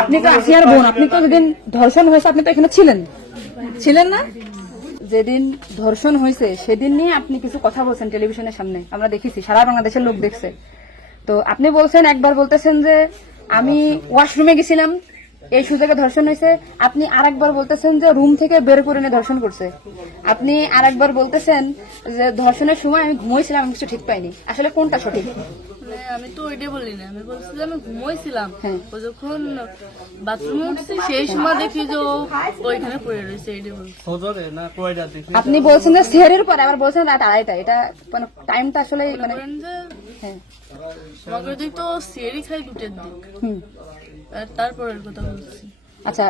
আপনি তো আসিয়ার বোন, আপনি তো যেদিন ধর্ষণ হয়েছে আপনি তো এখানে ছিলেন না? যেদিন ধর্ষণ হয়েছে সেদিন নিয়ে আপনি কিছু কথা বলছেন টেলিভিশনের সামনে, আমরা দেখেছি, সারা বাংলাদেশের লোক দেখছে। তো আপনি বলছেন, একবার বলতেছেন যে আমি ওয়াশরুমে গেছিলাম এই সুযোগে ধর্ষণ হয়েছে, আপনি আরেকবার বলতেছেন যে রুম থেকে বের করে নিয়ে ধর্ষণ করছে, আপনি আরেকবার বলতেছেন যে ধর্ষণের সময় আমি ঘুমোইছিলাম, আমি কিছু ঠিক পাইনি। আসলে কোনটা সঠিক? আমি তো ওইটাই বলি না, আমি বলছি আমি ঘুমোইছিলাম, ও যখন বাথরুমে উঠছি সেই সময় দেখি যে ও ওইখানে পড়ে রয়েছে, এইটাই বলছি। আপনি বলছেন যে সেহরির পরে, আবার বলছেন রাত 2:30, এটা মানে টাইমটা আসলে মানে হ্যাঁ আমাকে দিক তো সিয়ারি খাই 2টার দিক, তারপরের কথা বলছি। আচ্ছা,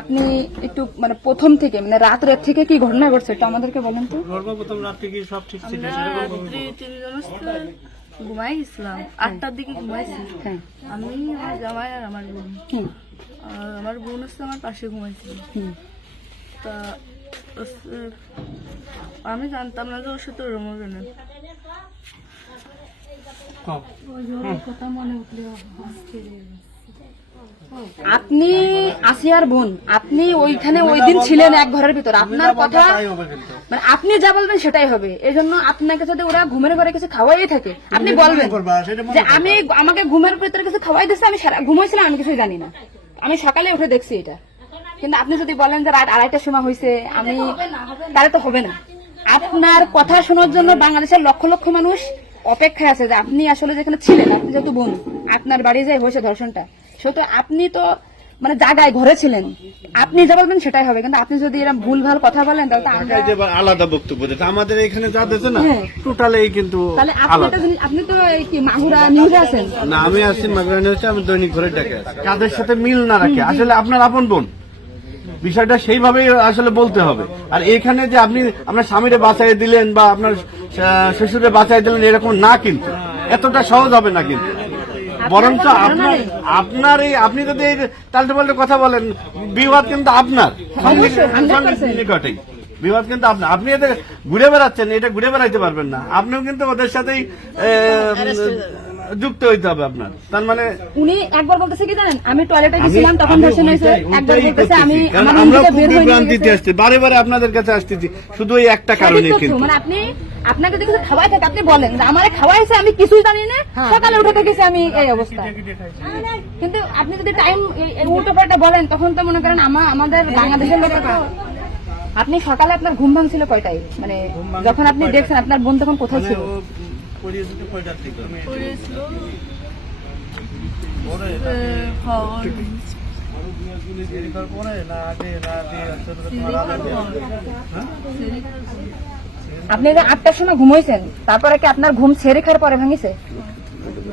আপনি একটু মানে প্রথম থেকে মানে রাত থেকে কি ঘটনা ঘটছে একটু আমাদেরকে বলেন তো। প্রথম রাত থেকে সব ঠিক ছিল, তিনজন ঘুমাই গেছিলাম, 8টার দিকে ঘুমাইছি। আমি, আমার জামাই আর আমার বোন, আমার বোন হচ্ছে আমার পাশে ঘুমাইছিল। তা আমি জানতাম না যে ওর সাথে ওরম হবে না। আপনি আসিয়ার বোন, আপনি ওইখানে ওই দিন ছিলেন এক ঘরের ভিতর, আপনার কথা মানে আপনি যা বলবেন সেটাই হবে। এই জন্য আপনাকে যদি ওরা ঘুমের ঘরে কিছু খাওয়াই থাকে আপনি বলবেন যে আমাকে ঘুমের ভিতরে কিছু খাওয়াই দিচ্ছে, আমি ঘুমাইছিলাম, আমি কিছুই জানি না, আমি সকালে উঠে দেখছি এটা। কিন্তু আপনি যদি বলেন যে রাত 2:30টার সময় হয়েছে, আমি তাহলে তো হবে না। আপনার কথা শোনার জন্য বাংলাদেশের লক্ষ লক্ষ মানুষ অপেক্ষায় আছে যে আপনি আসলে যেখানে ছিলেন, আপনি যেহেতু বোন, আপনার বাড়ি যে হয়েছে ধর্ষণটা, সেহেতু আপনি তো মানে জায়গায় ঘরে ছিলেন, আপনি যা বলবেন সেটাই হবে। কিন্তু আপনি যদি এরকম ভুলভাল কথা বলেন তাহলে তো আমরা আলাদা বক্তব্য দিতে, আমাদের এখানে যা দিচ্ছে না টোটালি কিন্তু তাহলে আপনি তো এই কি মাগুরা নিউজে আছেন না, আমি আছি মাগুরা নিউজে, আমি দৈনিক ঘরে ডাকে আছি। কাদের সাথে মিল না রাখে আসলে আপনার আপন বোন, বিষয়টা সেইভাবেই আসলে বলতে হবে। আর এখানে যে আপনি আপনার স্বামীরে বাঁচাই দিলেন বা আপনার শ্বশুরে বাঁচাই দিলেন এরকম না, কিন্তু এতটা সহজ হবে না। কিন্তু বরঞ্চ আপনার এই আপনি যদি এই তাল্টে পাল্টে কথা বলেন, বিবাদ কিন্তু আপনার নিকটেই, বিবাদ কিন্তু আপনার। আপনি এদের ঘুরে বেড়াচ্ছেন, এটা ঘুরে বেড়াইতে পারবেন না, আপনিও কিন্তু ওদের সাথেই যুক্ত হইতে হবে আপনার। তার মানে উনি একবার বলতেছে কি জানেন, আমি টয়লেটে গেছিলাম তখন ধর্ষণ হয়েছে, একবার বলতেছে আমি আমার রুম আমরা থেকে বের হয়ে বিভ্রান্তিতে আসছি, বারে বারে আপনাদের কাছে আসতেছি শুধু এই একটা কারণে। কিন্তু মানে আপনাকে যদি কিছু খাওয়াই থাকে আপনি বলেন যে আমারে খাওয়াইছে, আমি কিছুই জানি না, সকালে উঠে দেখেছি আমি এই অবস্থা। কিন্তু আপনি যদি টাইম উল্টো পাল্টা বলেন তখন তো মনে করেন আমাদের বাংলাদেশের লোকের, আপনি সকালে আপনার ঘুম ভাঙছিল কয়টায়, মানে যখন আপনি দেখছেন আপনার বোন তখন কোথায় ছিল? আপনি 8টার সময় ঘুমাইছেন, তারপরে কি আপনার ঘুম ছেড়ে খাওয়ার পরে ভাঙিছে?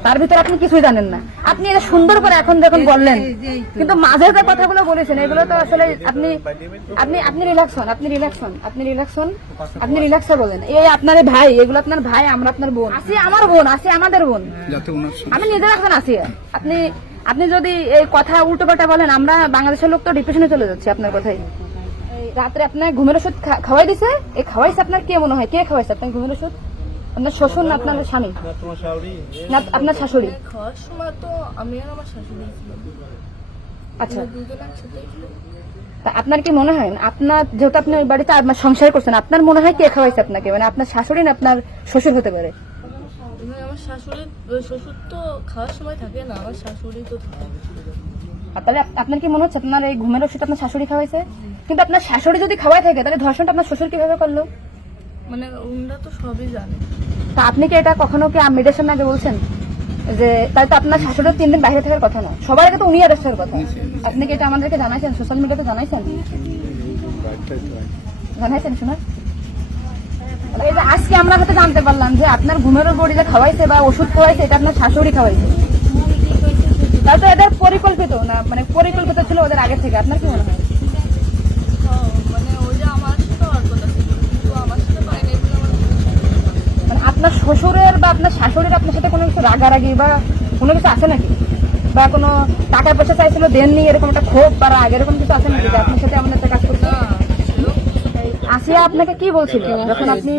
তার ভিতরে আপনি কিছুই জানেন না। আপনি এটা সুন্দর করে এখন যখন বললেন, কিন্তু মাঝে যে কথাগুলো বলেছেন এগুলো তো আসলে আপনি রিল্যাক্স হন, আপনি রিল্যাক্সে বলেন। এই আপনার ভাই, এগুলো আপনার ভাই, আমরা আপনার বোন, আসি আমার বোন, আসি আমাদের বোন, আমি নিজের এখন আসি। আপনি যদি এই কথা উল্টো পাল্টা বলেন, আমরা বাংলাদেশের লোক তো ডিপ্রেশনে চলে যাচ্ছে আপনার কথাই। রাত্রে আপনার ঘুমের ওষুধ খাওয়াই দিছে, এই খাওয়াইছে আপনার কে মনে হয়, কে খাওয়াইছে আপনার ঘুমের ওষুধ? আপনার শ্বশুর না আপনার স্বামী না আপনার শাশুড়ি? খাওয়ার সময় তো আমি আর আমার শাশুড়ি ছিলাম। আচ্ছা, দুজন একসাথে। তা আপনার কি মনে হয়, আপনার যেহেতু আপনি ওই বাড়িতে আপনার সংসার করছেন, আপনার মনে হয় কে খাওয়াইছে আপনাকে, মানে আপনার শাশুড়ি না আপনার শ্বশুর হতে পারে? আমার শাশুড়ি, শ্বশুর তো খাওয়ার সময় থাকে না, আমার শাশুড়ি তো থাকে। তাহলে আপনার কি মনে হচ্ছে আপনার এই ঘুমের ওষুধ আপনার শাশুড়ি খাওয়াইছে? কিন্তু আপনার শাশুড়ি যদি খাওয়াই থাকে তাহলে ধর্ষণটা আপনার শ্বশুর কিভাবে করলো? মানে ওনারা তো সবই জানে। তা আপনি কি এটা কখনো কি মেয়েদের সামনে আগে বলছেন যে তাই তো আপনার শাশুড়ির 3 দিন বাইরে থাকার কথা না, সবার আগে তো উনি অ্যারেস্ট হওয়ার কথা? আপনি কি এটা আমাদেরকে জানাইছেন, সোশ্যাল মিডিয়াতে জানাইছেন শোনা? এই যে আজকে আমরা হয়তো জানতে পারলাম যে আপনার ঘুমের বড়ি যে খাওয়াইছে বা ওষুধ খাওয়াইছে এটা আপনার শাশুড়ি খাওয়াইছে, তাই তো এদের পরিকল্পিত না, মানে পরিকল্পিত ছিল ওদের আগে থেকে। আপনার কি মনে হয়? মানে ওই যে আমার সাথে আর কথা ছিল, কিন্তু আমার সাথে পাই নাই বলে মানে আপনার শ্বশুরের বা আপনার শাশুড়ির আপনার সাথে কোনো কিছু রাগারাগি বা কোনো কিছু আছে নাকি, বা কোনো টাকা পয়সা চাইছিল দেননি, এরকম একটা ক্ষোভ বা রাগ এরকম কিছু আছে নাকি যে আপনার সাথে আমাদের কাজ করতে? আসিয়া আপনাকে কি বলছিল যখন আপনি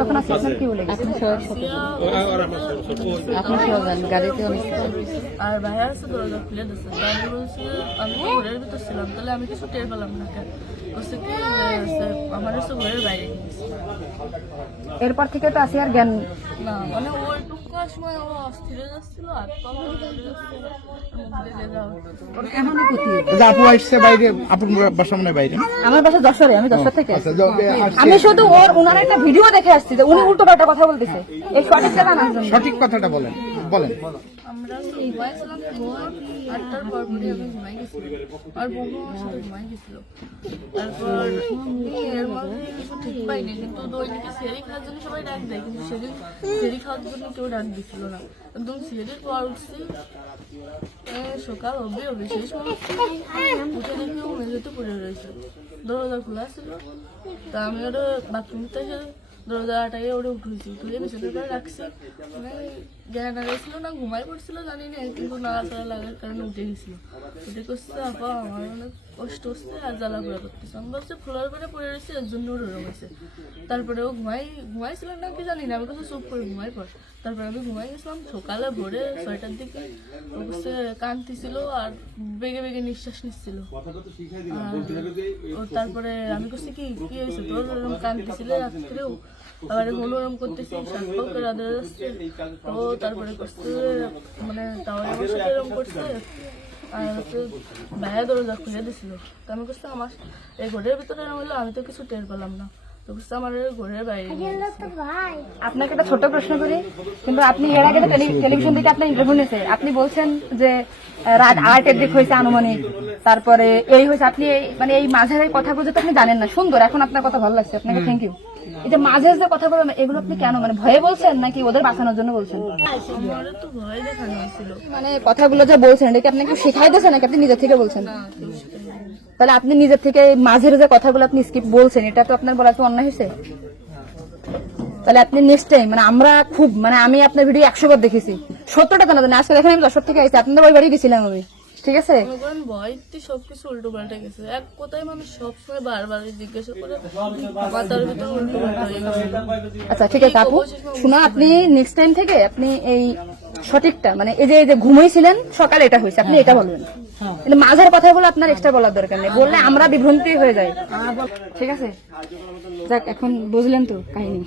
তখন আসিয়া আপনাকে কি বলে গেছে? আর ভাইয়া আছে দরজা খুলে দিচ্ছে, তা আমি বলছি আমি তো ঘরের ভিতর ছিলাম, তাহলে আমি কিছু টের পেলাম না কেন? বলছে কি আমার হচ্ছে ঘরের বাইরে গেছে। এরপর থেকে তো আসিয়ার জ্ঞান না মানে ওইটুকু সময় ও অস্থির হয়ে যাচ্ছিল, হাত পা ঘুরে যাচ্ছিল, আপু আসছে বাইরে, আপুর বাসা মনে হয় বাইরে। আমার বাসা যশোরে, আমি যশোর থেকে আচ্ছা, আমি শুধু ওনার একটা ভিডিও দেখে আসছি যে উনি উল্টো পাল্টা কথা বলতেছে, এই সঠিক জানা না জন্য। সঠিক কথাটা বলেন বলেন। আমরা ঘুমাইছিলাম, 8টার পর পরে আমি ঘুমাই গেছিলাম, আর বউ আমার সাথে ঘুমাই গেছিল। তারপর এর মধ্যে কিছু ঠিক পাইনি, কিন্তু দৈনিকে সেরি খাওয়ার জন্য সবাই ডাক দেয়, কিন্তু সেদিন সেরি খাওয়ার জন্য কেউ ডাক দিছিল না। একদম সেরির পর উঠছি, সকাল হবে হবে সেই সময় উঠে দেখি ও মেঝেতে পড়ে রয়েছে, দরজা খোলা ছিল। তা আমি ওটা বাথরুমতে এসে দরজাটাকে ওটা উঠেছি, উঠে বিছানার পরে রাখছি, মানে জ্ঞান হারাইছিল না ঘুমাই পড়ছিল জানি না, কিন্তু নাড়াচাড়া লাগার কারণে উঠে গেছিল। উঠে করছে আপা আমার অনেক কষ্ট হচ্ছে আর জ্বালা পোড়া করতেছে, আমি ভাবছি ফ্লোর করে পড়ে রয়েছে এর জন্য ওরকম হয়েছে। তারপরে ও ঘুমাইছিল না কি জানি না, আমি কাছে চুপ করে ঘুমাই পড়। তারপরে আমি ঘুমাই গেছিলাম, সকালে ভোরে 6টার দিকে ও কাছে কাঁদতেছিল আর বেগে বেগে নিঃশ্বাস নিচ্ছিল। ও তারপরে আমি করছি কি কি হয়েছে তোর, ওরকম কাঁদতেছিল রাত্রেও, আবার মনোরম করতেছি, সাক্ষর করে আদর যাচ্ছে। ও তারপরে করছে মানে তাও আমার সাথে এরকম করছে, আর হচ্ছে ভাইয়া দরজা খুলে দিছিল। তো আমি করছি আমার এই ঘরের ভিতরে এরকম হলো, আমি তো কিছু টের পেলাম না, তো করছে আমার ঘরের বাইরে নিয়ে গেছে। আপনাকে একটা ছোট প্রশ্ন করি, কিন্তু আপনি এর আগে টেলিভিশন থেকে আপনার ইন্টারভিউ নিয়েছে, আপনি বলছেন যে রাত 8-এর দিক হয়েছে আনুমানিক, তারপরে এই হয়েছে, আপনি মানে এই মাঝের এই কথাগুলো তো আপনি জানেন না। সুন্দর, এখন আপনার কথা ভালো লাগছে, আপনাকে থ্যাংক ইউ। এই যে মাঝের যে কথা বলেন এগুলো আপনি কেন, মানে ভয়ে বলছেন নাকি ওদের বাঁচানোর জন্য বলছেন? আমার তো ভয় দেখানো হয়েছিল মানে কথাগুলো যে বলছেন এটা কি আপনাকে শেখাই দিয়েছে নাকি আপনি নিজের থেকে বলছেন? না, কেউ শেখায়নি। তাহলে আপনি নিজের থেকে মাঝের যে কথাগুলো আপনি স্কিপ বলছেন, এটা তো আপনার বলা তো অন্যায় হয়েছে। তাহলে আপনি নেক্সট টাইম, মানে আমরা খুব, মানে আমি আপনার ভিডিও 100 বার দেখেছি, 70টা জানা জানি, আজকে দেখেন আমি 10 থেকে আইছি, আপনাদের ওই বাড়ি গেছিলাম আমি, ঠিক আছে? মনে করেন ভয়তে সবকিছু উল্টো পাল্টে গেছে, এক কথায় মানুষ সবসময় বারবার জিজ্ঞাসা করে মাথার ভিতরে উল্টো পাল্টা হয়ে গেছে। আচ্ছা ঠিক আছে আপু, শোনো, আপনি নেক্সট টাইম থেকে আপনি এই সঠিকটা, মানে এই যে ঘুমাইছিলেন সকালে এটা হয়েছে, আপনি এটা বলবেন, কিন্তু মাঝের কথাগুলো আপনার এক্সট্রা বলার দরকার নেই, বললে আমরা বিভ্রান্তি হয়ে যাই, ঠিক আছে? যাক, এখন বুঝলেন তো কাহিনী।